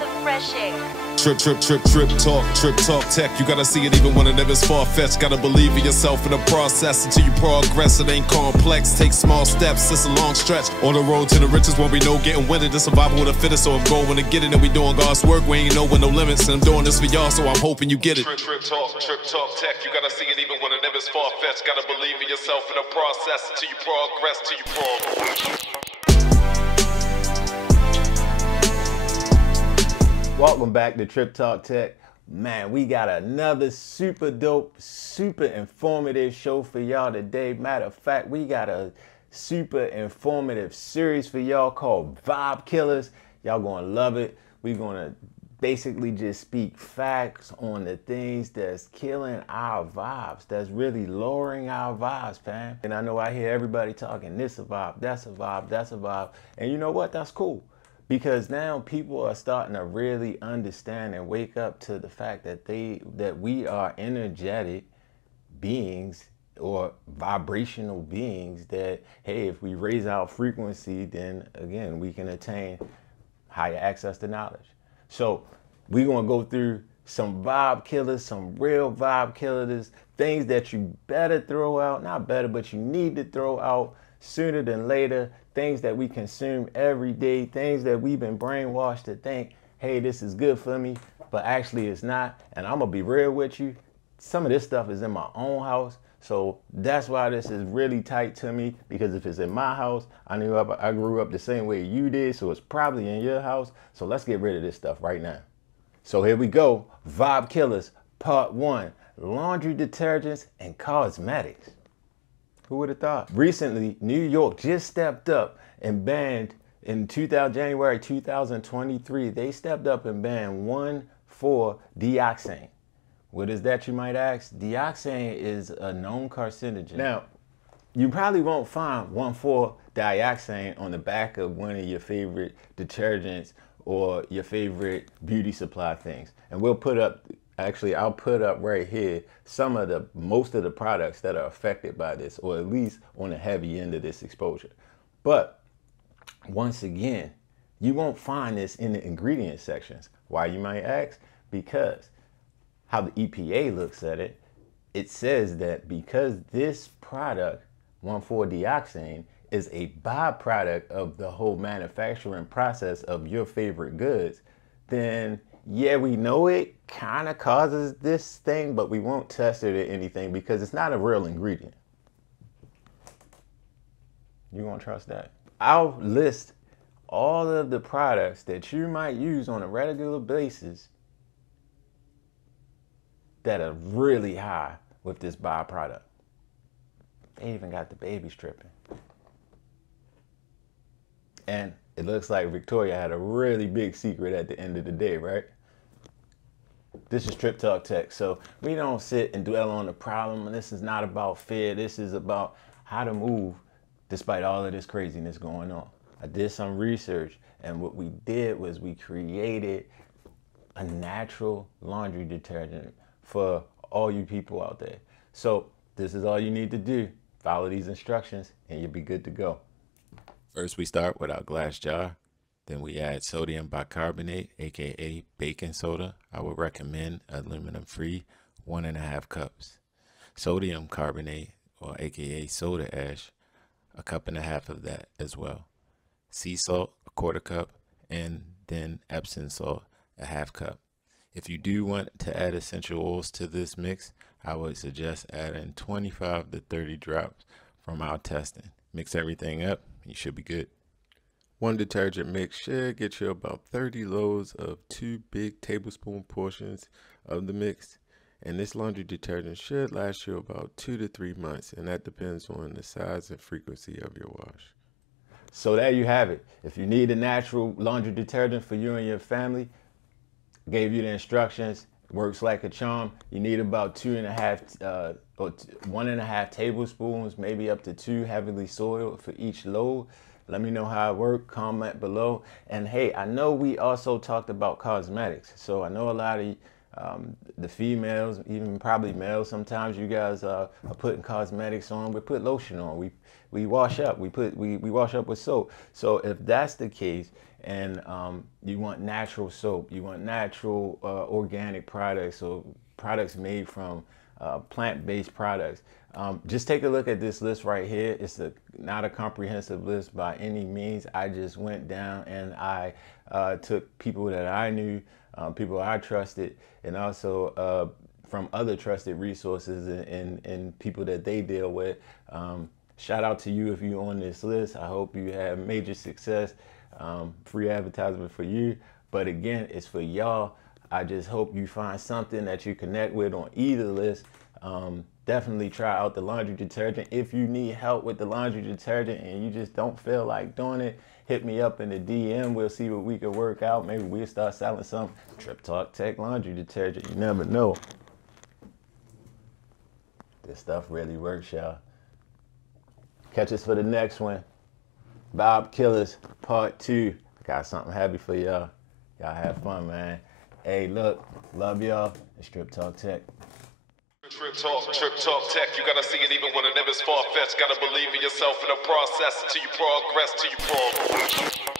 the fresh air. TrippTalk Tech. You gotta see it even when it never's far-fetched. Gotta believe in yourself in the process until you progress. It ain't complex. Take small steps. It's a long stretch. On the road to the riches, what we know getting winning. The survival of the fittest. So I'm going to get it, and we doing God's work. We ain't knowing no limits, and I'm doing this for y'all, so I'm hoping you get it. TrippTalk Tech. You gotta see it even when it never's far-fetched. Gotta believe in yourself in the process until you progress. Welcome back to TrippTalk Tech. Man, we got another super dope, super informative show for y'all today. Matter of fact, we got a super informative series for y'all called Vibe Killers. Y'all gonna love it. We're gonna basically just speak facts on the things that's killing our vibes, that's really lowering our vibes, fam. And I know I hear everybody talking, this a vibe, that's a vibe, that's a vibe. And you know what? That's cool. Because now people are starting to really understand and wake up to the fact that we are energetic beings or vibrational beings that, hey, if we raise our frequency, then again, we can attain higher access to knowledge. So we're gonna go through some vibe killers, some real vibe killers, things that you better throw out, not better, but you need to throw out sooner than later, things that we consume every day, things that we've been brainwashed to think, hey, this is good for me, but actually it's not. And I'm gonna be real with you, some of this stuff is in my own house, so that's why this is really tight to me, because if it's in my house, I grew up the same way you did, so it's probably in your house. So let's get rid of this stuff right now. So here we go, Vibe Killers, Part 1, laundry detergents and cosmetics. Who would have thought? Recently, New York just stepped up and banned, in January 2023, they stepped up and banned 1,4-dioxane. What is that, you might ask? Dioxane is a known carcinogen. Now, you probably won't find 1,4-dioxane on the back of one of your favorite detergents or your favorite beauty supply things. And we'll put up, actually, I'll put up right here most of the products that are affected by this, or at least on the heavy end of this exposure. But once again, you won't find this in the ingredient sections. Why, you might ask? Because how the EPA looks at it, it says that because this product, 1,4-dioxane, is a byproduct of the whole manufacturing process of your favorite goods, then yeah, we know it kind of causes this thing, but we won't test it or anything because it's not a real ingredient. You won't trust that? I'll list all of the products that you might use on a regular basis that are really high with this byproduct. They even got the babies tripping. And it looks like Victoria had a really big secret at the end of the day, right? This is TrippTalk Tech, so we don't sit and dwell on the problem. And this is not about fear. This is about how to move despite all of this craziness going on. I did some research, and what we did was we created a natural laundry detergent for all you people out there. So this is all you need to do. Follow these instructions, and you'll be good to go. First, we start with our glass jar. Then we add sodium bicarbonate, aka baking soda. I would recommend aluminum free, 1.5 cups. Sodium carbonate, or aka soda ash, 1.5 cups of that as well. Sea salt, 1/4 cup, and then Epsom salt, 1/2 cup. If you do want to add essential oils to this mix, I would suggest adding 25 to 30 drops from our testing. Mix everything up, you should be good. One detergent mix should get you about 30 loads of 2 big tablespoon portions of the mix. And this laundry detergent should last you about 2 to 3 months, and that depends on the size and frequency of your wash. So there you have it. If you need a natural laundry detergent for you and your family, gave you the instructions. It works like a charm. You need about 1.5 tablespoons, maybe up to 2, heavily soiled for each load. Let me know how it worked, comment below. And hey, I know we also talked about cosmetics. So I know a lot of the females, even probably males, sometimes you guys are putting cosmetics on. We put lotion on. We wash up. We wash up with soap. So if that's the case, and you want natural soap, you want natural organic products, or products made from plant-based products. Just take a look at this list right here. It's not a comprehensive list by any means. I just went down and I took people that I knew, people I trusted, and also from other trusted resources and people that they deal with. Shout out to you if you're on this list. I hope you have major success. Free advertisement for you. But again, it's for y'all. I just hope you find something that you connect with on either list. Definitely try out the laundry detergent. If you need help with the laundry detergent and you just don't feel like doing it, hit me up in the DM. We'll see what we can work out. Maybe we'll start selling some TrippTalk Tech laundry detergent. You never know. This stuff really works, y'all. Catch us for the next one. Bob Killers, part 2. Got something happy for y'all. Y'all have fun, man. Hey, look, love y'all. It's TrippTalk Tech. TrippTalk Tech. You gotta see it even when it never's far-fetched. Gotta believe in yourself in the process until you progress, till you progress.